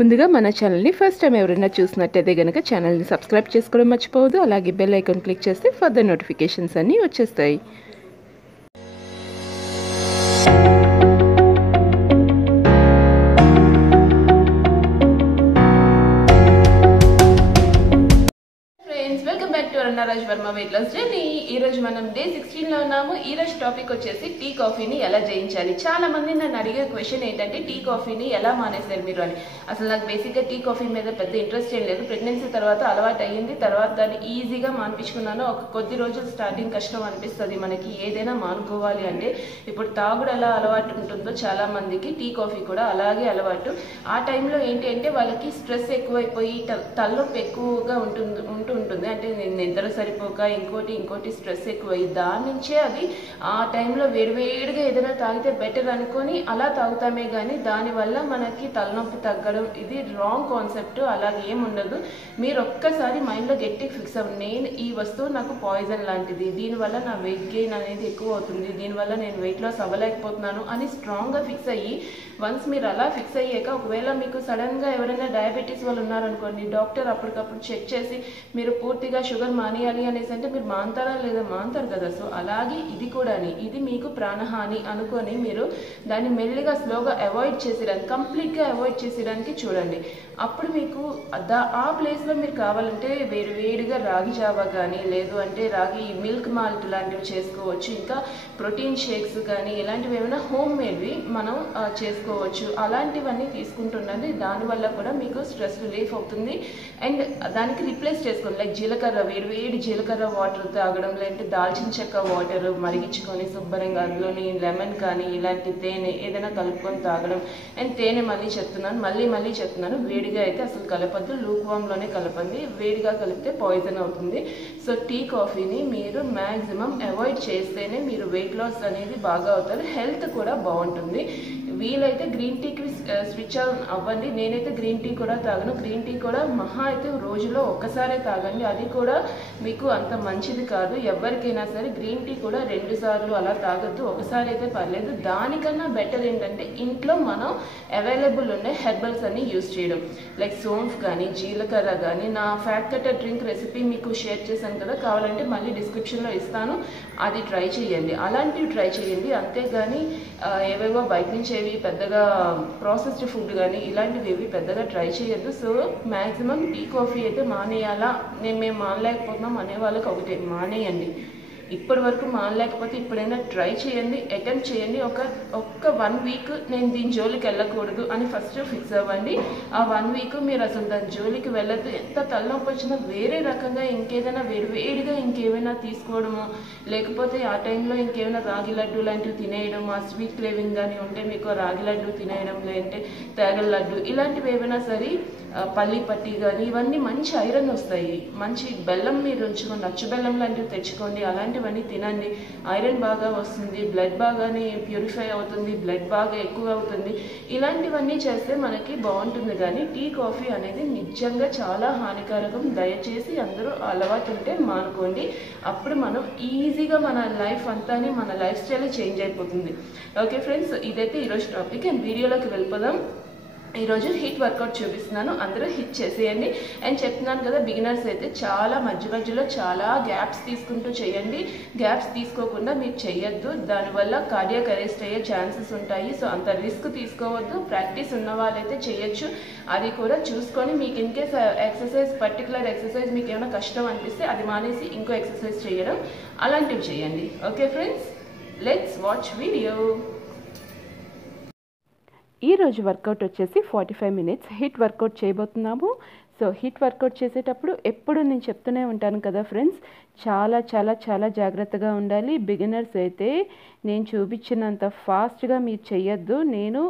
ముందుగా మన ఛానల్ని ఫస్ట్ టైం ఎవరైనా చూసినట్టయితే కనుక ఛానల్ని సబ్స్క్రైబ్ చేసుకోవడం మర్చిపోవద్దు. అలాగే బెల్ ఐకాన్ క్లిక్ చేస్తే ఫర్దర్ నోటిఫికేషన్స్ అన్నీ వచ్చేస్తాయి. Welcome back to Arunraj Varma weight loss journey. ఈ రోజు మనం డే 16 లో ఉన్నాము. ఈ రోజు టాపిక్ వచ్చేసి టీ కాఫీని ఎలా జయించాలి. చాలా మంది నన్ను అడిగే క్వశ్చన్ ఏంటంటే టీ కాఫీని ఎలా మానేశారు మీరు అని. అసలు నాకు బేసిక్గా టీ కాఫీ మీద పెద్ద ఇంట్రెస్ట్ ఏం లేదు. ప్రెగ్నెన్సీ తర్వాత అలవాటు అయ్యింది. తర్వాత దాన్ని ఈజీగా మానిపించుకున్నాను. ఒక కొద్ది రోజులు స్టార్టింగ్ కష్టం అనిపిస్తుంది మనకి ఏదైనా మానుకోవాలి అంటే. ఇప్పుడు తాగుడు ఎలా అలవాటు ఉంటుందో చాలా మందికి టీ కాఫీ కూడా అలాగే అలవాటు. ఆ టైంలో ఏంటి అంటే వాళ్ళకి స్ట్రెస్ ఎక్కువైపోయి తలనొప్పి ఎక్కువగా ఉంటుంది. అంటే నిద్ర సరిపోక ఇంకోటి స్ట్రెస్ ఎక్కువయ్యి దాని నుంచే అది ఆ టైంలో వేడివేడిగా ఏదైనా తాగితే బెటర్ అనుకొని అలా తాగుతామే కానీ దానివల్ల మనకి తలనొప్పి తగ్గడం ఇది రాంగ్ కాన్సెప్ట్. అలాగే ఏముండదు. మీరు ఒక్కసారి మైండ్లో గట్టిగా ఫిక్స్ అవ్వండి. నేను ఈ వస్తువు నాకు పాయిజన్ లాంటిది, దీనివల్ల నా వెయిట్ గెయిన్ అనేది ఎక్కువ అవుతుంది, దీనివల్ల నేను వెయిట్ లాస్ అవ్వలేకపోతున్నాను అని స్ట్రాంగ్గా ఫిక్స్ అయ్యి వన్స్ మీరు అలా ఫిక్స్ అయ్యాక ఒకవేళ మీకు సడన్గా ఎవరైనా డయాబెటీస్ వాళ్ళు ఉన్నారనుకోండి, డాక్టర్ అప్పటికప్పుడు చెక్ చేసి మీరు పూర్తిగా షుగర్ మానేయాలి అనేసి అంటే మీరు మాంతారా లేదా మాంతారు కదా. సో అలాగే ఇది కూడా ఇది మీకు ప్రాణహాని అనుకొని మీరు దాన్ని మెల్లిగా స్లోగా అవాయిడ్ చేసేయడానికి కంప్లీట్గా అవాయిడ్ చేసేయడానికి చూడండి. అప్పుడు మీకు ఆ ప్లేస్లో మీరు కావాలంటే వేడిగా రాగి జావా కానీ లేదు అంటే రాగి మిల్క్ మాల్ట్ లాంటివి చేసుకోవచ్చు. ఇంకా ప్రోటీన్ షేక్స్ కానీ ఇలాంటివి ఏమైనా హోమ్ మేడ్వి మనం చేసుకోవచ్చు. అలాంటివన్నీ తీసుకుంటుండండి. దానివల్ల కూడా మీకు స్ట్రెస్ రిలీఫ్ అవుతుంది. అండ్ దానికి రీప్లేస్ చేసుకోండి. లైక్ జీలకర్ర వేడి జీలకర్ర వాటర్ తాగడం, లేదంటే దాల్చిన చెక్క వాటర్ మరిగించుకొని శుభ్రంగా అందులోని లెమన్ కానీ ఇలాంటి తేనె ఏదైనా కలుపుకొని తాగడం. అండ్ తేనె మళ్ళీ చెప్తున్నాను వేడిగా అయితే అసలు కలపద్దు, లూక్ వామ్లోనే కలపండి. వేడిగా కలిపితే పాయిజన్ అవుతుంది. సో టీ కాఫీని మీరు మ్యాక్సిమం అవాయిడ్ చేస్తేనే మీరు వెయిట్ లాస్ అనేది బాగా అవుతారు, హెల్త్ కూడా బాగుంటుంది. వీలైతే గ్రీన్ టీకి స్విచ్ అవ్వండి. నేనైతే గ్రీన్ టీ కూడా తాగను. గ్రీన్ టీ కూడా మహా అయితే రోజులో ఒక్కసారే తాగండి. అది కూడా మీకు అంత మంచిది కాదు. ఎవరికైనా సరే గ్రీన్ టీ కూడా 2 సార్లు అలా తాగొద్దు, ఒకసారి అయితే పర్లేదు. దానికన్నా బెటర్ ఏంటంటే ఇంట్లో మనం అవైలబుల్ ఉన్న హెర్బల్స్ అన్ని యూజ్ చేయడం. లైక్ సోంఫ్ కానీ జీలకర్ర కానీ. నా ఫ్యాట్ కట్టర్ డ్రింక్ రెసిపీ మీకు షేర్ చేశాను కదా, కావాలంటే మళ్ళీ డిస్క్రిప్షన్లో ఇస్తాను, అది ట్రై చేయండి. అలాంటివి ట్రై చేయండి. అంతేగాని ఏవేవో బయట నుంచి ఏవి పెద్దగా ప్రాసెస్డ్ ఫుడ్ కానీ ఇలాంటివి ఏవి పెద్దగా ట్రై చేయొద్దు. సో మ్యాక్సిమం టీ కాఫీ అయితే మానేయాలా, మేము మానలేకపోతున్నాం అనే వాళ్ళకి ఒకటే మానేయండి. ఇప్పటి వరకు మానలేకపోతే ఇప్పుడైనా ట్రై చేయండి, అటెంప్ట్ చేయండి. ఒక్క 1 వీక్ నేను దీని జోలికి వెళ్ళకూడదు అని ఫస్ట్ ఫిక్స్ అవ్వండి. ఆ 1 వీక్ మీరు అసలు దాని జోలికి వెళ్ళద్దు. ఎంత తలనొప్పి వచ్చినా వేరే రకంగా ఇంకేదైనా వేడిగా ఇంకేమైనా తీసుకోవడము, లేకపోతే ఆ టైంలో ఇంకేమైనా రాగి లడ్డు లాంటివి తినేయడం, ఆ స్వీట్ క్రేవింగ్ కానీ ఉంటే మీకు రాగి లడ్డు తినేయడం, లేదంటే తేగల లడ్డు ఇలాంటివి ఏమైనా సరే, పల్లి పట్టి కానీ ఇవన్నీ మంచి ఐరన్ వస్తాయి. మంచి బెల్లం మీరు ఉంచుకోండి, అచ్చు బెల్లం లాంటివి తెచ్చుకోండి, అలాంటివన్నీ తినండి. ఐరన్ బాగా వస్తుంది, బ్లడ్ బాగానే ప్యూరిఫై అవుతుంది, బ్లడ్ బాగా ఎక్కువ అవుతుంది. ఇలాంటివన్నీ చేస్తే మనకి బాగుంటుంది. కానీ టీ కాఫీ అనేది నిజంగా చాలా హానికారకం. దయచేసి అందరూ అలవాటు ఉంటే మానుకోండి. అప్పుడు మనం ఈజీగా మన లైఫ్ అంతానే మన లైఫ్ స్టైల్ చేంజ్ అయిపోతుంది. ఓకే ఫ్రెండ్స్, ఇదైతే ఈరోజు టాపిక్. అండ్ వీడియోలోకి వెళ్ళిపోదాం. ఈరోజు హిట్ వర్కౌట్ చూపిస్తున్నాను, అందరూ హిట్ చేసేయండి. అండ్ చెప్తున్నాను కదా, బిగినర్స్ అయితే చాలా మధ్యలో చాలా గ్యాప్స్ తీసుకుంటూ చేయండి. గ్యాప్స్ తీసుకోకుండా మీరు చేయొద్దు, దానివల్ల కార్డియాక్ అరెస్ట్ అయ్యే ఛాన్సెస్ ఉంటాయి. సో అంత రిస్క్ తీసుకోవద్దు. ప్రాక్టీస్ ఉన్న వాళ్ళైతే చేయొచ్చు, అది కూడా చూసుకొని. మీకు ఇన్కేస్ పర్టికులర్ ఎక్సర్సైజ్ మీకు ఏమైనా కష్టం అనిపిస్తే అది మానేసి ఇంకో ఎక్సర్సైజ్ చేయడం అలాంటివి చేయండి. Okay friends, let's watch video. ఈరోజు వర్కౌట్ వచ్చేసి 45 మినిట్స్ హిట్ వర్కౌట్ చేయబోతున్నాము. సో హిట్ వర్కౌట్ చేసేటప్పుడు ఎప్పుడు నేను చెప్తూనే ఉంటాను కదా ఫ్రెండ్స్, చాలా జాగ్రత్తగా ఉండాలి. బిగినర్స్ అయితే నేను చూపించినంత ఫాస్ట్గా మీరు చెయ్యొద్దు. నేను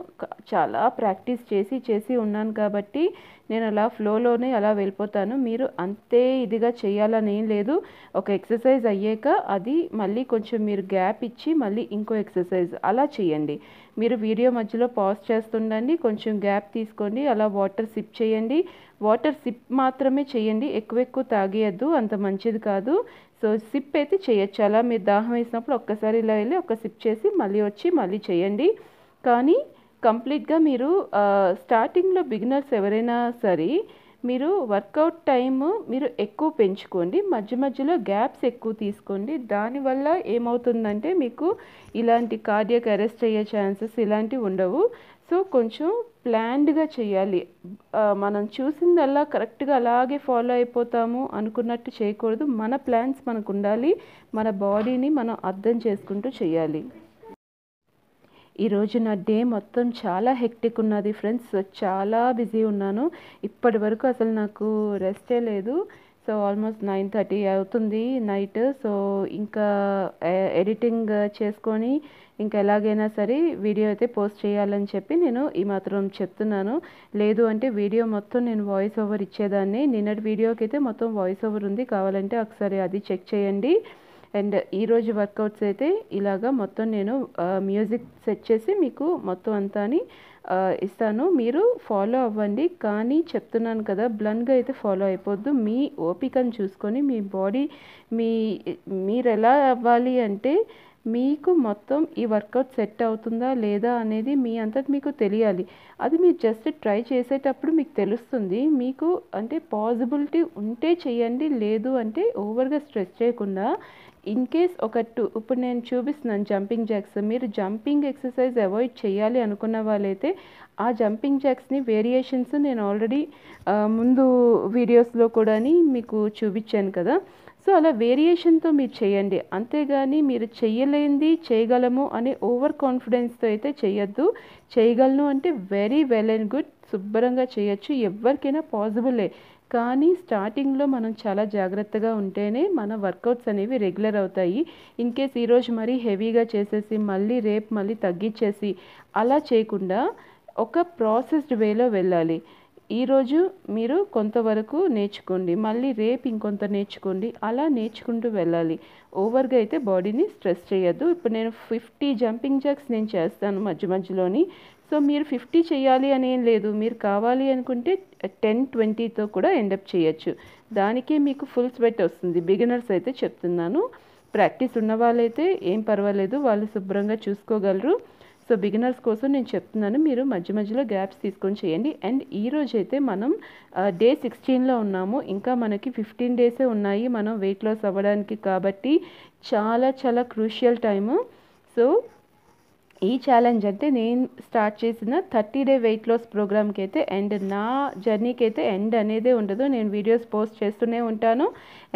చాలా ప్రాక్టీస్ చేసి ఉన్నాను కాబట్టి నేను అలా ఫ్లోలోనే అలా వెళ్ళిపోతాను. మీరు అంతే ఇదిగా చేయాలని ఏం లేదు. ఒక ఎక్సర్సైజ్ అయ్యాక అది మళ్ళీ కొంచెం మీరు గ్యాప్ ఇచ్చి మళ్ళీ ఇంకో ఎక్సర్సైజ్ అలా చేయండి. మీరు వీడియో మధ్యలో పాజ్ చేస్తుండండి, కొంచెం గ్యాప్ తీసుకోండి, అలా వాటర్ సిప్ చేయండి. వాటర్ సిప్ మాత్రమే చేయండి, ఎక్కువ తాగేయద్దు, అంత మంచిది కాదు. సో సిప్ అయితే చేయొచ్చు. అలా మీరు దాహం వేసినప్పుడు ఒక్కసారి ఇలా వెళ్ళి ఒక సిప్ చేసి మళ్ళీ వచ్చి మళ్ళీ చేయండి. కానీ కంప్లీట్గా మీరు స్టార్టింగ్లో బిగినర్స్ ఎవరైనా సరే మీరు వర్కౌట్ టైము మీరు ఎక్కువ పెంచుకోండి, మధ్య మధ్యలో గ్యాప్స్ ఎక్కువ తీసుకోండి. దానివల్ల ఏమవుతుందంటే మీకు ఇలాంటి కార్డియాక్ అరెస్ట్ అయ్యే ఛాన్సెస్ ఇలాంటివి ఉండవు. సో కొంచెం ప్లాన్డ్గా చేయాలి. మనం చూసిందల్లా కరెక్ట్గా అలాగే ఫాలో అయిపోతాము అనుకున్నట్టు చేయకూడదు. మన ప్లాన్స్ మనకు ఉండాలి, మన బాడీని మనం అర్థం చేసుకుంటూ చేయాలి. ఈరోజు నా డే మొత్తం చాలా హెక్టిక్ ఉన్నది ఫ్రెండ్స్, చాలా బిజీ ఉన్నాను. ఇప్పటి వరకు అసలు నాకు రెస్టే లేదు. సో ఆల్మోస్ట్ 9:30 అవుతుంది నైట్. సో ఇంకా ఎడిటింగ్ చేసుకొని ఇంకా ఎలాగైనా సరే వీడియో అయితే పోస్ట్ చేయాలని చెప్పి నేను ఈ మాత్రం చెప్తున్నాను. లేదు అంటే వీడియో మొత్తం నేను వాయిస్ ఓవర్ ఇచ్చేదాన్ని. నిన్నటి వీడియోకి అయితే మొత్తం వాయిస్ ఓవర్ ఉంది, కావాలంటే ఒకసారి అది చెక్ చేయండి. అండ్ ఈరోజు వర్కౌట్స్ అయితే ఇలాగా మొత్తం నేను మ్యూజిక్ సెట్ చేసి మీకు మొత్తం అంతా ఇస్తాను, మీరు ఫాలో అవ్వండి. కానీ చెప్తున్నాను కదా, బ్లన్గా అయితే ఫాలో అయిపోద్దు. మీ ఓపికను చూసుకొని మీ బాడీ మీరు ఎలా అవ్వాలి అంటే మీకు మొత్తం ఈ వర్కౌట్ సెట్ అవుతుందా లేదా అనేది మీ అంతటి మీకు తెలియాలి. అది మీరు జస్ట్ ట్రై చేసేటప్పుడు మీకు తెలుస్తుంది. మీకు అంటే పాసిబిలిటీ ఉంటే చేయండి, లేదు అంటే ఓవర్గా స్ట్రెస్ చేయకుండా ఇన్ కేస్ ఇప్పుడు నేను చూపిస్తున్నాను జంపింగ్ జాక్స్. మీరు జంపింగ్ ఎక్సర్సైజ్ అవాయిడ్ చేయాలి అనుకున్న వాళ్ళైతే ఆ జంపింగ్ జాక్స్ని వేరియేషన్స్ నేను ఆల్రెడీ ముందు వీడియోస్లో కూడా మీకు చూపించాను కదా. సో అలా వేరియేషన్తో మీరు చేయండి, అంతేగాని మీరు చేయలేంది చేయగలము అనే ఓవర్ కాన్ఫిడెన్స్తో అయితే చేయొద్దు. చేయగలను అంటే వెరీ వెల్ అండ్ గుడ్, శుభ్రంగా చేయొచ్చు, ఎవరికైనా పాసిబులే. కానీ స్టార్టింగ్లో మనం చాలా జాగ్రత్తగా ఉంటేనే మన వర్కౌట్స్ అనేవి రెగ్యులర్ అవుతాయి. ఇన్ కేస్ ఈరోజు మరీ హెవీగా చేసేసి మళ్ళీ రేపు మళ్ళీ తగ్గించేసి అలా చేయకుండా ఒక ప్రాసెస్డ్ వేలో వెళ్ళాలి. ఈరోజు మీరు కొంతవరకు నేర్చుకోండి, మళ్ళీ రేపు ఇంకొంత నేర్చుకోండి, అలా నేర్చుకుంటూ వెళ్ళాలి. ఓవర్గా అయితే బాడీని స్ట్రెస్ చేయొద్దు. ఇప్పుడు నేను 50 జంపింగ్ జాక్స్ నేను చేస్తాను మధ్య మధ్యలోని. సో మీరు 50 చేయాలి అని ఏం లేదు, మీరు కావాలి అనుకుంటే 10-20తో కూడా ఎండప్ చేయొచ్చు. దానికే మీకు ఫుల్ స్వెట్ వస్తుంది. బిగినర్స్ అయితే చెప్తున్నాను, ప్రాక్టీస్ ఉన్న వాళ్ళైతే ఏం పర్వాలేదు, వాళ్ళు శుభ్రంగా చూసుకోగలరు. సో బిగినర్స్ కోసం నేను చెప్తున్నాను, మీరు మధ్య మధ్యలో గ్యాప్స్ తీసుకొని చేయండి. అండ్ ఈరోజు అయితే మనం డే 16లో ఉన్నాము, ఇంకా మనకి 15 డేసే ఉన్నాయి మనం వెయిట్ లాస్ అవ్వడానికి. కాబట్టి చాలా చాలా క్రూషియల్ టైము. సో ఈ ఛాలెంజ్ అంటే నేను స్టార్ట్ చేసిన 30-డే వెయిట్ లాస్ ప్రోగ్రామ్కి అయితే అండ్ నా జర్నీకి అయితే ఎండ్ అనేదే ఉండదు. నేను వీడియోస్ పోస్ట్ చేస్తూనే ఉంటాను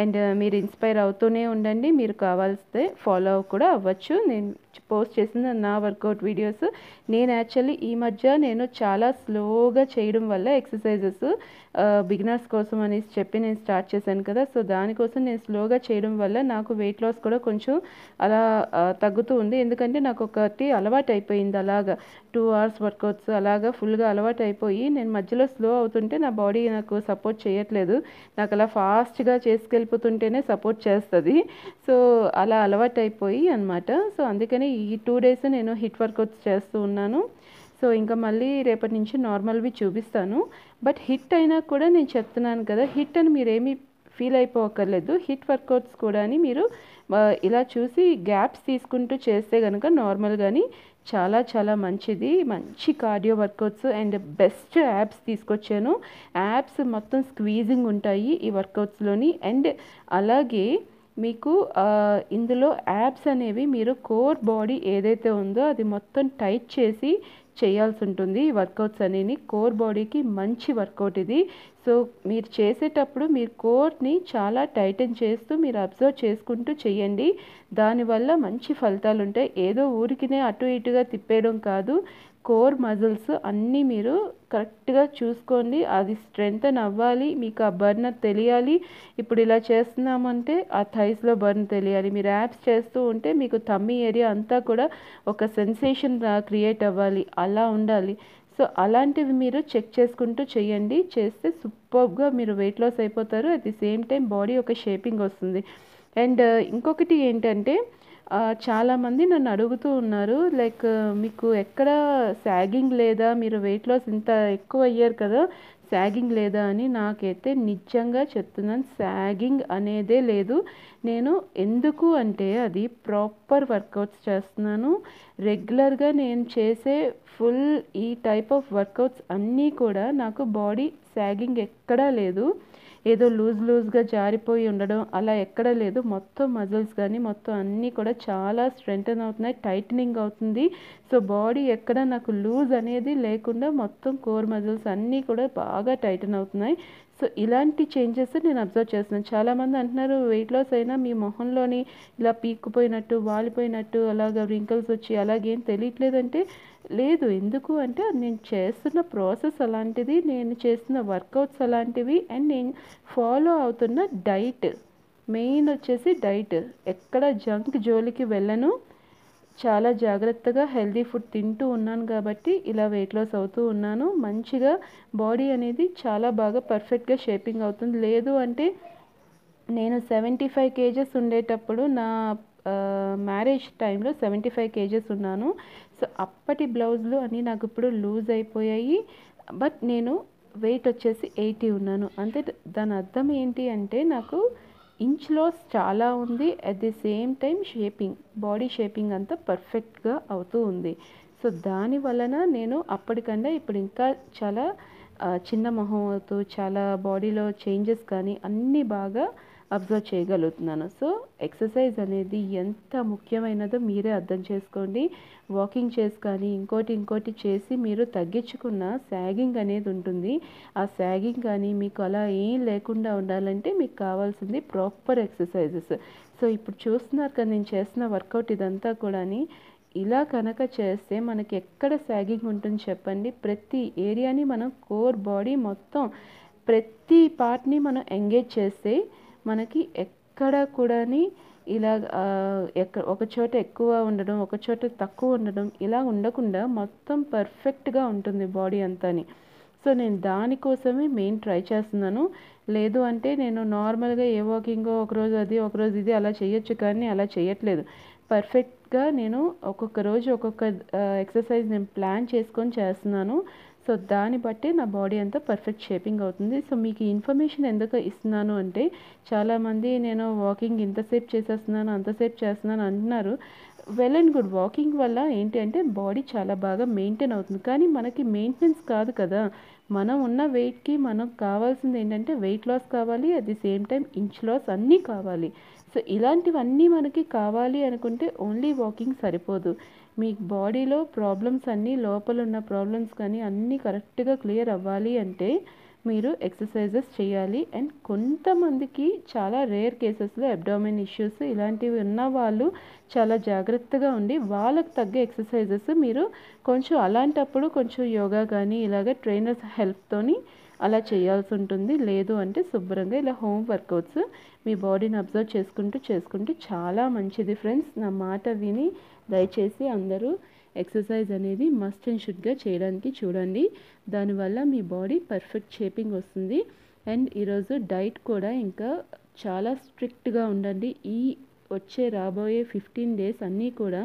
అండ్ మీరు ఇన్స్పైర్ అవుతూనే ఉండండి. మీరు కావాల్సితే ఫాలో కూడా అవ్వచ్చు నేను పోస్ట్ చేసిన నా వర్కౌట్ వీడియోస్. నేను యాక్చువల్లీ ఈ మధ్య నేను చాలా స్లోగా చేయడం వల్ల ఎక్సర్సైజెస్ బిగినర్స్ కోసం అనేసి చెప్పి నేను స్టార్ట్ చేశాను కదా. సో దానికోసం నేను స్లోగా చేయడం వల్ల నాకు వెయిట్ లాస్ కూడా కొంచెం అలా తగ్గుతూ ఉంది. ఎందుకంటే నాకు ఒకటి అలవాటు అయిపోయింది, అలాగా 2 hours వర్కౌట్స్ అలాగా ఫుల్గా అలవాటు అయిపోయి నేను మధ్యలో స్లో అవుతుంటే నా బాడీ నాకు సపోర్ట్ చేయట్లేదు. నాకు అలా ఫాస్ట్గా చేసుకెళ్ళిపోతుంటేనే సపోర్ట్ చేస్తుంది. సో అలా అలవాటు అయిపోయి అనమాట. సో అందుకని ఈ 2 days నేను హిట్ వర్కౌట్స్ చేస్తూ ఉన్నాను. సో ఇంకా మళ్ళీ రేపటి నుంచి నార్మల్వి చూపిస్తాను. బట్ హిట్ అయినా కూడా నేను చెప్తున్నాను కదా, హిట్ అని మీరేమీ ఫీల్ అయిపోకర్లేదు. హిట్ వర్కౌట్స్ కూడా మీరు ఇలా చూసి గ్యాప్స్ తీసుకుంటూ చేస్తే కనుక నార్మల్ కానీ చాలా చాలా మంచిది. మంచి cardio workouts and best apps తీసుకొచ్చాను. యాప్స్ మొత్తం స్క్వీజింగ్ ఉంటాయి ఈ వర్కౌట్స్లోని. అండ్ అలాగే మీకు ఇందులో యాప్స్ అనేవి మీరు కోర్ బాడీ ఏదైతే ఉందో అది మొత్తం టైట్ చేసి చేయాల్సి ఉంటుంది. ఈ వర్కౌట్స్ అనేవి కోర్ బాడీకి మంచి వర్కౌట్ ఇది. సో మీరు చేసేటప్పుడు మీరు కోర్ని చాలా టైటన్ చేస్తూ మీరు అబ్జర్వ్ చేసుకుంటూ చేయండి. దానివల్ల మంచి ఫలితాలు ఉంటాయి. ఏదో ఊరికినే అటు ఇటుగా తిప్పేయడం కాదు, కోర్ మజిల్స్ అన్నీ మీరు కరెక్ట్గా చూసుకోండి. అది స్ట్రెంగ్తన్ అవ్వాలి, మీకు ఆ బర్న్ తెలియాలి. ఇప్పుడు ఇలా చేస్తున్నామంటే ఆ థైస్లో బర్న్ తెలియాలి. మీరు యాప్స్ చేస్తూ ఉంటే మీకు తమ్మీ ఏరియా అంతా కూడా ఒక సెన్సేషన్ క్రియేట్ అవ్వాలి, అలా ఉండాలి. సో అలాంటివి మీరు చెక్ చేసుకుంటూ చేయండి. చేస్తే సూపర్గా మీరు వెయిట్ లాస్ అయిపోతారు. At the same time body ఒక షేపింగ్ వస్తుంది. అండ్ ఇంకొకటి ఏంటంటే చాలామంది నన్ను అడుగుతూ ఉన్నారు, లైక్ మీకు ఎక్కడ సాగింగ్ లేదా, మీరు వెయిట్ లాస్ ఇంత ఎక్కువ అయ్యారు కదా, సాగింగ్ లేదా అని. నాకైతే నిజంగా చెప్తున్నాను, సాగింగ్ అనేదే లేదు. నేను ఎందుకు అంటే అది ప్రాపర్ వర్కౌట్స్ చేస్తున్నాను. రెగ్యులర్గా నేను చేసే ఫుల్ ఈ టైప్ ఆఫ్ వర్కౌట్స్ అన్నీ కూడా నాకు బాడీ సాగింగ్ ఎక్కడా లేదు. ఏదో లూజ్గా జారిపోయి ఉండడం అలా ఎక్కడ లేదు. మొత్తం మజిల్స్ కానీ మొత్తం అన్నీ కూడా చాలా స్ట్రెంగ్తన్ అవుతున్నాయి, టైటనింగ్ అవుతుంది. సో బాడీ ఎక్కడ నాకు లూజ్ అనేది లేకుండా మొత్తం కోర్ మజిల్స్ అన్నీ కూడా బాగా టైటన్ అవుతున్నాయి. సో ఇలాంటి చేంజెస్ నేను అబ్జర్వ్ చేస్తున్నాను. చాలామంది అంటున్నారు వెయిట్ లాస్ అయినా మీ మొహంలోని ఇలా పీక్కుపోయినట్టు, వాలిపోయినట్టు, అలాగ రింకల్స్ వచ్చి అలాగేం తెలియట్లేదంటే లేదు. ఎందుకు అంటే నేను చేస్తున్న ప్రాసెస్ అలాంటిది, నేను చేస్తున్న వర్కౌట్స్ అలాంటివి, అండ్ నేను ఫాలో అవుతున్న డైట్, మెయిన్ వచ్చేసి డైట్. ఎక్కడ జంక్ జోలికి వెళ్ళను, చాలా జాగ్రత్తగా హెల్దీ ఫుడ్ తింటూ ఉన్నాను కాబట్టి ఇలా వెయిట్ లాస్ అవుతూ ఉన్నాను. మంచిగా బాడీ అనేది చాలా బాగా పర్ఫెక్ట్గా షేపింగ్ అవుతుంది. లేదు అంటే నేను 75 కేజెస్ ఉండేటప్పుడు నా మ్యారేజ్ టైంలో 75 కేజెస్ ఉన్నాను. సో అప్పటి బ్లౌజులు అన్నీ నాకు ఇప్పుడు లూజ్ అయిపోయాయి. బట్ నేను వెయిట్ వచ్చేసి 80 ఉన్నాను. అంటే దాని అర్థం ఏంటి అంటే నాకు ఇంచ్ లాస్ చాలా ఉంది. At the same time shaping, body shaping అంతా పర్ఫెక్ట్గా అవుతూ ఉంది. సో దాని వలన నేను అప్పటికన్నా ఇప్పుడు ఇంకా చాలా చిన్న మొహం అవుతూ, చాలా బాడీలో చేంజెస్ కానీ అన్నీ బాగా అబ్జర్వ్ చేయగలుగుతున్నాను. సో ఎక్సర్సైజ్ అనేది ఎంత ముఖ్యమైనదో మీరే అర్థం చేసుకోండి. వాకింగ్ చేసి కానీ ఇంకోటి చేసి మీరు తగ్గించుకున్న సాగింగ్ అనేది ఉంటుంది. ఆ సాగింగ్ కానీ మీకు అలా ఏం లేకుండా ఉండాలంటే మీకు కావాల్సింది ప్రాపర్ ఎక్సర్సైజెస్. సో ఇప్పుడు చూస్తున్నారు కదా నేను చేస్తున్న వర్కౌట్ ఇదంతా కూడా. ఇలా కనుక చేస్తే మనకి ఎక్కడ సాగింగ్ ఉంటుంది చెప్పండి. ప్రతి ఏరియాని మనం కోర్ బాడీ మొత్తం ప్రతి పార్ట్ని మనం ఎంగేజ్ చేస్తే మనకి ఎక్కడ కూడా ఇలా ఒక చోట ఎక్కువ ఉండడం, ఒక చోట తక్కువ ఉండడం ఇలా ఉండకుండా మొత్తం పర్ఫెక్ట్గా ఉంటుంది బాడీ అంతాని. సో నేను దానికోసమే మెయిన్ ట్రై చేస్తున్నాను. లేదు అంటే నేను నార్మల్గా ఏ వాకింగో ఒకరోజు అది ఒకరోజు ఇది అలా చేయొచ్చు, కానీ అలా చేయట్లేదు. పర్ఫెక్ట్గా నేను ఒక్కొక్క రోజు ఒక్కొక్క ఎక్సర్సైజ్ నేను ప్లాన్ చేసుకొని చేస్తున్నాను. సో దాన్ని బట్టి నా బాడీ అంతా పర్ఫెక్ట్ షేపింగ్ అవుతుంది. సో మీకు ఈ ఇన్ఫర్మేషన్ ఎందుకు ఇస్తున్నాను అంటే చాలామంది నేను వాకింగ్ ఇంతసేపు చేసేస్తున్నాను, అంతసేపు చేస్తున్నాను అంటున్నారు. Well and good. వాకింగ్ వల్ల ఏంటి అంటే బాడీ చాలా బాగా మెయింటైన్ అవుతుంది. కానీ మనకి మెయింటెనెన్స్ కాదు కదా, మనం ఉన్న వెయిట్కి మనకు కావాల్సింది ఏంటంటే వెయిట్ లాస్ కావాలి, at the same time inch loss అన్నీ కావాలి. సో ఇలాంటివన్నీ మనకి కావాలి అనుకుంటే ఓన్లీ వాకింగ్ సరిపోదు. మీ బాడీలో ప్రాబ్లమ్స్ అన్నీ, లోపల ఉన్న ప్రాబ్లమ్స్ కానీ అన్నీ కరెక్ట్గా క్లియర్ అవ్వాలి అంటే మీరు ఎక్సర్సైజెస్ చేయాలి. అండ్ కొంతమందికి చాలా రేర్ కేసెస్లో అబ్డామిన్ ఇష్యూస్ ఇలాంటివి ఉన్న వాళ్ళు చాలా జాగ్రత్తగా ఉండి వాళ్ళకు తగ్గ ఎక్సర్సైజెస్ మీరు కొంచెం అలాంటప్పుడు కొంచెం యోగా కానీ ఇలాగ ట్రైనర్స్ హెల్ప్తోని అలా చేయాల్సి ఉంటుంది. లేదు అంటే శుభ్రంగా ఇలా హోమ్ వర్కౌట్స్ మీ బాడీని అబ్జర్వ్ చేసుకుంటూ చాలా మంచిది ఫ్రెండ్స్. నా మాట విని దయచేసి అందరూ ఎక్సర్సైజ్ అనేది మస్ట్ అండ్ షుడ్గా చేయడానికి చూడండి. దానివల్ల మీ బాడీ పర్ఫెక్ట్ షేపింగ్ వస్తుంది. అండ్ ఈరోజు డైట్ కూడా ఇంకా చాలా స్ట్రిక్ట్గా ఉండండి. ఈ రాబోయే 15 డేస్ అన్నీ కూడా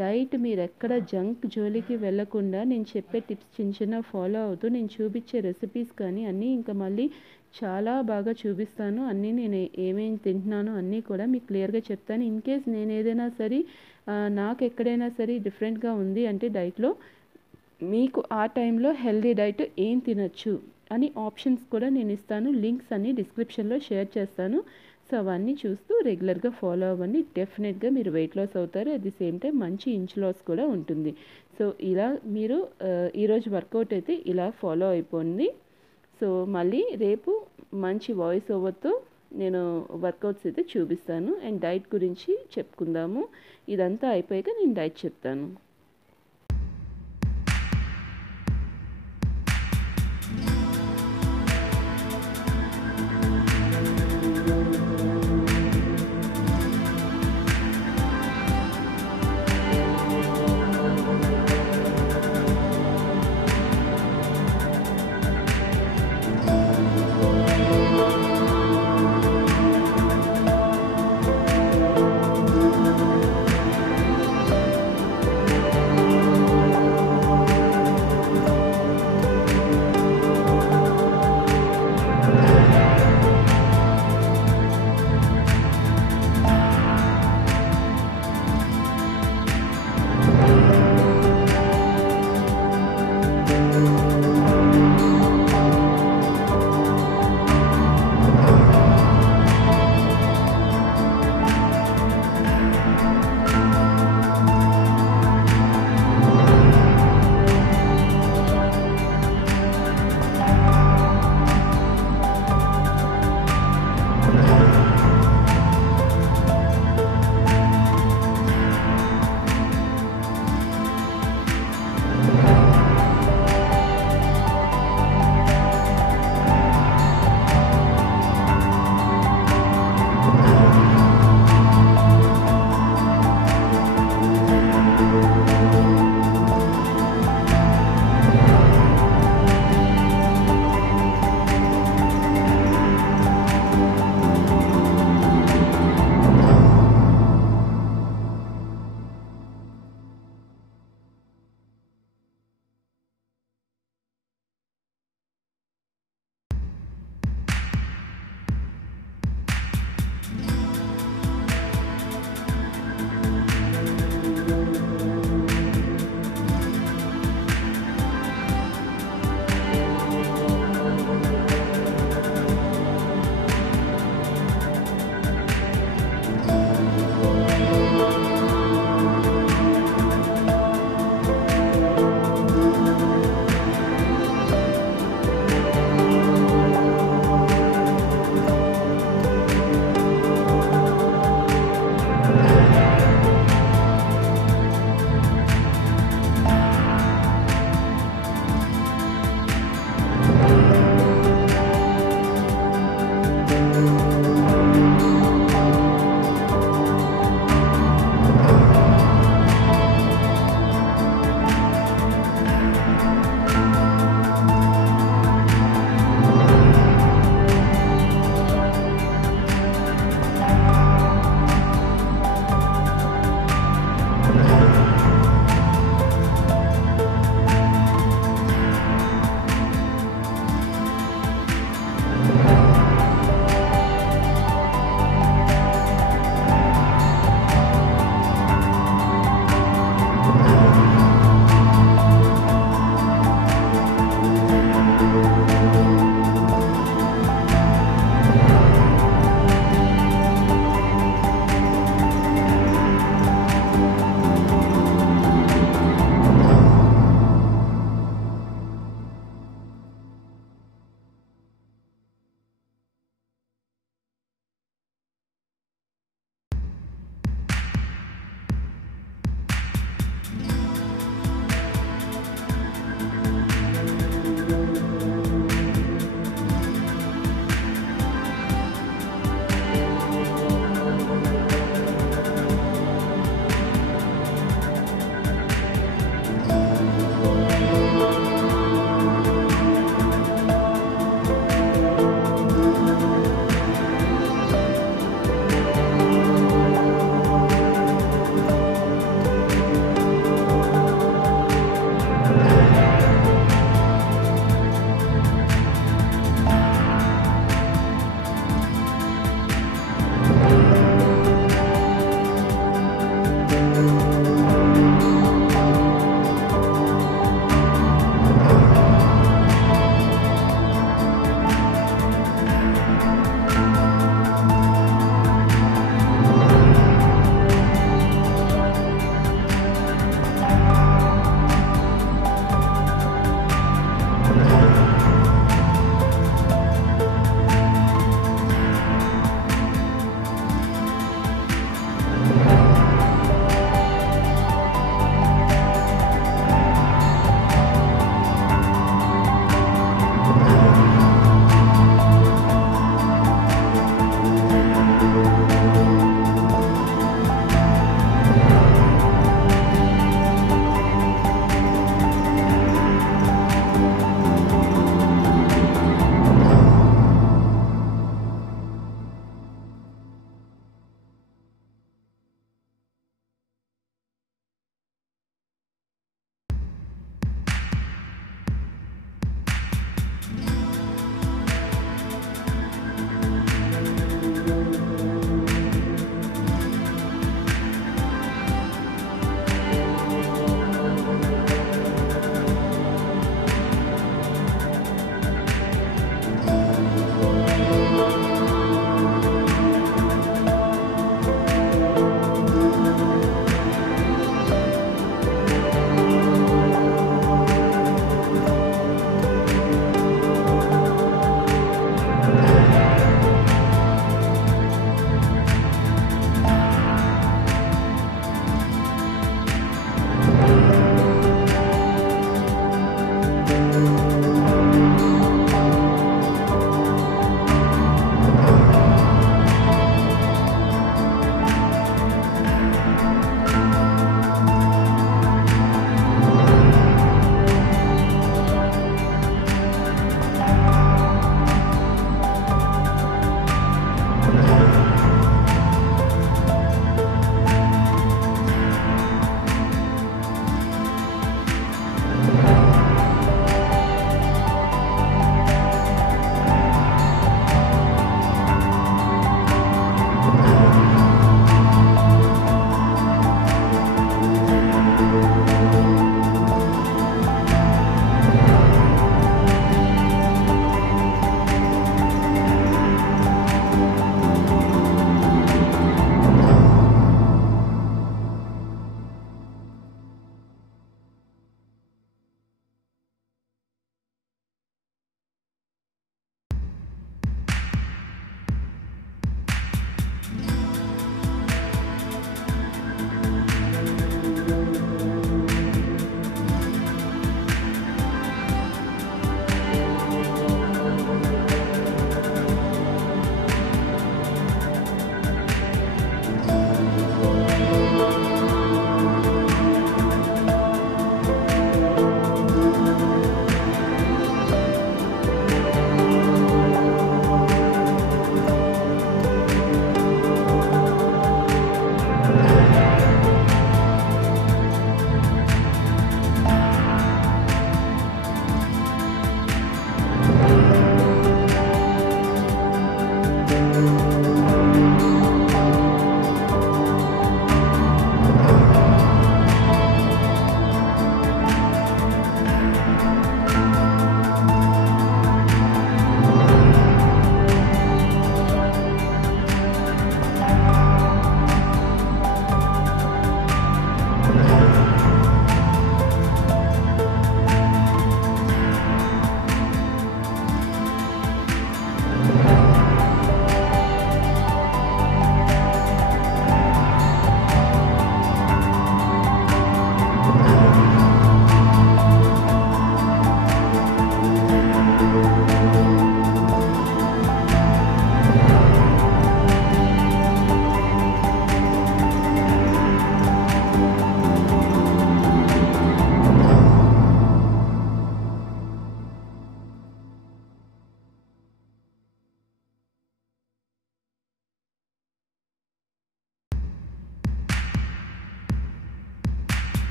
డైట్ మీరు ఎక్కడ జంక్ జోలికి వెళ్ళకుండా నేను చెప్పే టిప్స్ చిన్న ఫాలో అవుతూ నేను చూపించే రెసిపీస్ కానీ అన్నీ ఇంకా మళ్ళీ చాలా బాగా చూపిస్తాను. అన్నీ నేను ఏమేమి తింటున్నానో అన్నీ కూడా మీకు క్లియర్గా చెప్తాను. ఇన్ కేస్ నేను ఏదైనా సరే నాకు ఎక్కడైనా సరే డిఫరెంట్గా ఉంది అంటే డైట్లో మీకు ఆ టైంలో హెల్దీ డైట్ ఏం తినచ్చు అని ఆప్షన్స్ కూడా నేను ఇస్తాను. లింక్స్ అన్ని డిస్క్రిప్షన్లో షేర్ చేస్తాను. సో అవన్నీ చూస్తూ రెగ్యులర్గా ఫాలో అవ్వండి. డెఫినెట్గా మీరు వెయిట్ లాస్ అవుతారు. అట్ ది సేమ్ టైం మంచి ఇంచ్ లాస్ కూడా ఉంటుంది. సో ఇలా మీరు ఈరోజు వర్కౌట్ అయితే ఇలా ఫాలో అయిపోయింది. సో మళ్ళీ రేపు మంచి వాయిస్ ఓవర్తో నేను వర్కౌట్స్ అయితే చూపిస్తాను. అండ్ డైట్ గురించి చెప్పుకుందాము. ఇదంతా అయిపోయాక నేను డైట్ చెప్తాను.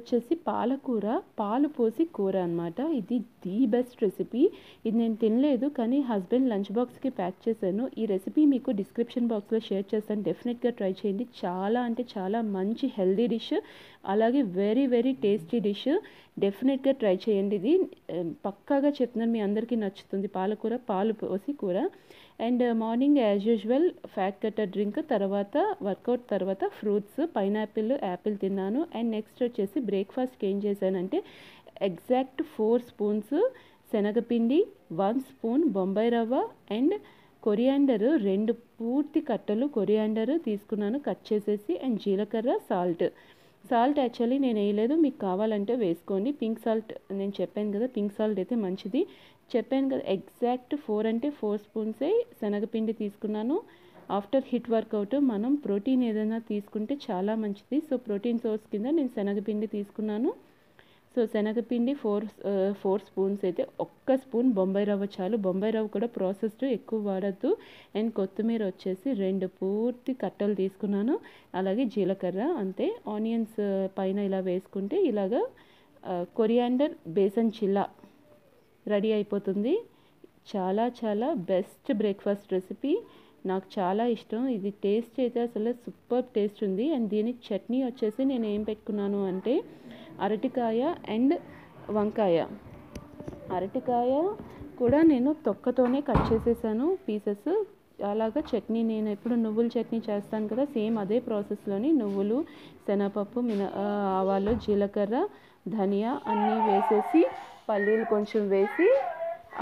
వచ్చేసి పాలకూర పాలు పోసి కూర అనమాట. ఇది ది బెస్ట్ రెసిపీ. ఇది నేను తినలేదు, కానీ హస్బెండ్ లంచ్ బాక్స్కి ప్యాక్ చేశాను. ఈ రెసిపీ మీకు డిస్క్రిప్షన్ బాక్స్లో షేర్ చేస్తాను, డెఫినెట్గా ట్రై చేయండి. చాలా అంటే చాలా మంచి హెల్దీ డిష్, అలాగే వెరీ వెరీ టేస్టీ డిష్. డెఫినెట్గా ట్రై చేయండి. ఇది పక్కాగా చెప్తున్నాను, మీ అందరికీ నచ్చుతుంది. పాలకూర పాలు పోసి కూర. And morning as usual fat cutter drink, తర్వాత వర్కౌట్, తర్వాత ఫ్రూట్స్, పైనాపిల్, యాపిల్ తిన్నాను. అండ్ నెక్స్ట్ వచ్చేసి బ్రేక్ఫాస్ట్కి ఏం చేశానంటే ఎగ్జాక్ట్ 4 స్పూన్స్ శనగపిండి, 1 స్పూన్ బొంబాయి రవ్వ అండ్ కొరియాండర్ 2 పూర్తి కట్టలు కొరియాండర్ తీసుకున్నాను కట్ చేసేసి. అండ్ జీలకర్ర, సాల్ట్ యాక్చువల్లీ నేను వేయలేదు, మీకు కావాలంటే వేసుకోండి. పింక్ సాల్ట్ నేను చెప్పాను కదా, పింక్ సాల్ట్ అయితే మంచిది చెప్పాను కదా. ఎగ్జాక్ట్ 4 అంటే 4 స్పూన్సే శనగపిండి తీసుకున్నాను. ఆఫ్టర్ హిట్ వర్కౌట్ మనం ప్రోటీన్ ఏదైనా తీసుకుంటే చాలా మంచిది. సో ప్రోటీన్ సోర్స్ కింద నేను శనగపిండి తీసుకున్నాను. సో శనగపిండి 4 స్పూన్స్ అయితే 1 స్పూన్ బొంబాయి రవ్వ చాలు. బొంబాయి రవ్వ కూడా ప్రాసెస్డ్, ఎక్కువ వాడద్దు. అండ్ కొత్తిమీర వచ్చేసి 2 పూర్తి కట్టలు తీసుకున్నాను. అలాగే జీలకర్ర అంతే. ఆనియన్స్ పైన ఇలా వేసుకుంటే ఇలాగా కొరియాండర్ బేసన్ చిల్లా రెడీ అయిపోతుంది. చాలా చాలా బెస్ట్ బ్రేక్ఫాస్ట్ రెసిపీ, నాకు చాలా ఇష్టం. ఇది టేస్ట్ అయితే అసలు సూపర్ టేస్ట్ ఉంది. అండ్ దీనికి చట్నీ వచ్చేసి నేను ఏం పెట్టుకున్నాను అంటే అరటికాయ అండ్ వంకాయ. అరటికాయ కూడా నేను తొక్కతోనే కట్ చేసేసాను పీసెస్. అలాగా చట్నీ నేను ఎప్పుడు నువ్వుల చట్నీ చేస్తాను కదా, సేమ్ అదే ప్రాసెస్లోని నువ్వులు, శనగపప్పు, ఆవాలు, జీలకర్ర, ధనియా అన్నీ వేసేసి పల్లీలు కొంచెం వేసి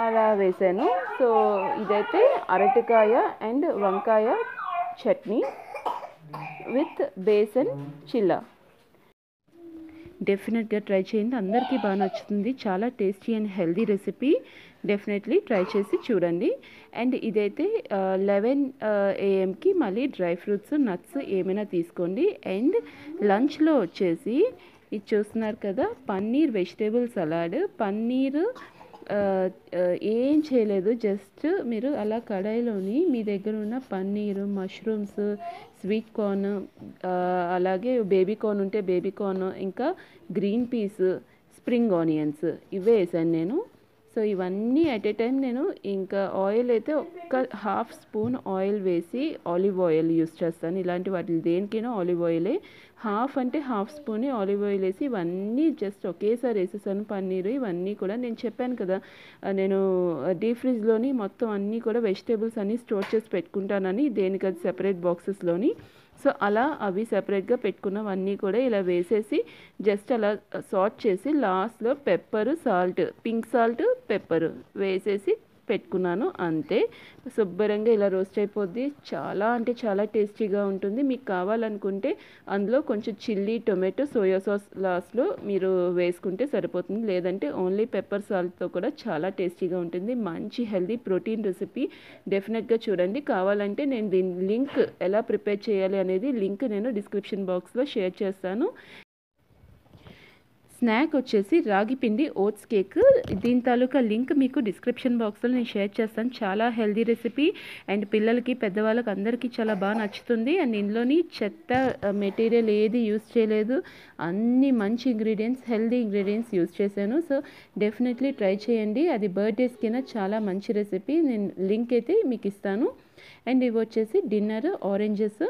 అలా వేసాను. సో ఇదైతే అరటికాయ అండ్ వంకాయ చట్నీ విత్ బేసన్ చిల్లా. డెఫినెట్గా ట్రై చేయండి, అందరికీ బాగా నచ్చుతుంది. చాలా tasty and healthy recipe, definitely try చేసి చూడండి. అండ్ ఇదైతే 11 AM మళ్ళీ డ్రై ఫ్రూట్స్, నట్స్ ఏమైనా తీసుకోండి. అండ్ లంచ్లో వచ్చేసి ఇది చూస్తున్నారు కదా, పన్నీర్ వెజిటేబుల్ సలాడ్. పన్నీర్ ఏం చేయలేదు, జస్ట్ మీరు అలా కడాయిలోని మీ దగ్గర ఉన్న పన్నీరు, మష్రూమ్స్, స్వీట్ కార్న్, అలాగే బేబీ కార్న్ ఉంటే బేబీ కార్న్, ఇంకా గ్రీన్ పీస్, స్ప్రింగ్ ఆనియన్స్ ఇవే వేసాను నేను. సో ఇవన్నీ అట్ ఏ టైం నేను ఇంకా ఆయిల్ అయితే 1/2 స్పూన్ ఆయిల్ వేసి, ఆలివ్ ఆయిల్ యూస్ చేస్తాను ఇలాంటి వాటి దేనికైనా ఆలివ్ ఆయిలే. 1/2 స్పూన్ ఆలివ్ ఆయిల్ వేసి ఇవన్నీ జస్ట్ ఒకేసారి వేసేసాను. పన్నీరు ఇవన్నీ కూడా నేను చెప్పాను కదా, నేను డీప్ ఫ్రిడ్జ్లోని మొత్తం అన్నీ కూడా వెజిటేబుల్స్ అన్నీ స్టోర్ చేసి పెట్టుకుంటానని, దేనికది సెపరేట్ బాక్సెస్లోని. సో అలా అవి సెపరేట్గా పెట్టుకున్నవన్నీ కూడా ఇలా వేసేసి జస్ట్ అలా సార్ట్ చేసి లాస్ట్లో pepper, salt, pink salt, pepper వేసేసి పెట్టుకున్నాను అంతే. శుభ్రంగా ఇలా రోస్ట్ అయిపోద్ది. చాలా అంటే చాలా టేస్టీగా ఉంటుంది. మీకు కావాలనుకుంటే అందులో కొంచెం చిల్లీ, టొమాటో, సోయా సాస్ లాస్ట్లో మీరు వేసుకుంటే సరిపోతుంది. లేదంటే ఓన్లీ పెప్పర్ సాల్ట్తో కూడా చాలా టేస్టీగా ఉంటుంది. మంచి హెల్దీ ప్రోటీన్ రెసిపీ, డెఫినెట్గా చూడండి. కావాలంటే నేను దీని లింక్ ఎలా ప్రిపేర్ చేయాలి అనేది లింక్ నేను డిస్క్రిప్షన్ బాక్స్లో షేర్ చేస్తాను. స్నాక్ వచ్చేసి రాగి పిండి ఓట్స్ కేక్. దీని తాలూకా లింక్ మీకు డిస్క్రిప్షన్ బాక్స్లో నేను షేర్ చేస్తాను. చాలా హెల్దీ రెసిపీ అండ్ పిల్లలకి, పెద్దవాళ్ళకి అందరికీ చాలా బాగా నచ్చుతుంది. అండ్ ఇందులోని చెత్త మెటీరియల్ ఏది యూస్ చేయలేదు, అన్ని మంచి ఇంగ్రీడియంట్స్, హెల్దీ ఇంగ్రీడియంట్స్ యూస్ చేశాను. సో డెఫినెట్లీ ట్రై చేయండి. అది బర్త్డేస్కైనా చాలా మంచి రెసిపీ. నేను లింక్ అయితే మీకు ఇస్తాను. అండ్ ఇవి వచ్చేసి డిన్నర్ ఆరెంజెస్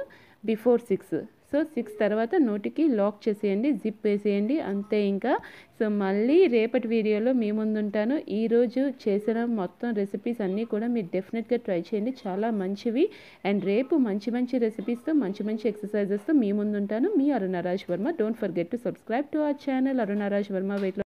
బిఫోర్ 6. సో 6 తర్వాత నోటికి లాక్ చేసేయండి, జిప్ వేసేయండి అంతే ఇంకా. సో మళ్ళీ రేపటి వీడియోలో మీ ముందుంటాను. ఈరోజు చేసిన మొత్తం రెసిపీస్ అన్నీ కూడా మీరు డెఫినెట్గా ట్రై చేయండి, చాలా మంచివి. అండ్ రేపు మంచి మంచి రెసిపీస్తో, మంచి మంచి ఎక్సర్సైజెస్తో మీ ముందుంటాను. మీ Aruna Raj Varma. Don't forget to subscribe to our channel Aruna Raj Varma wait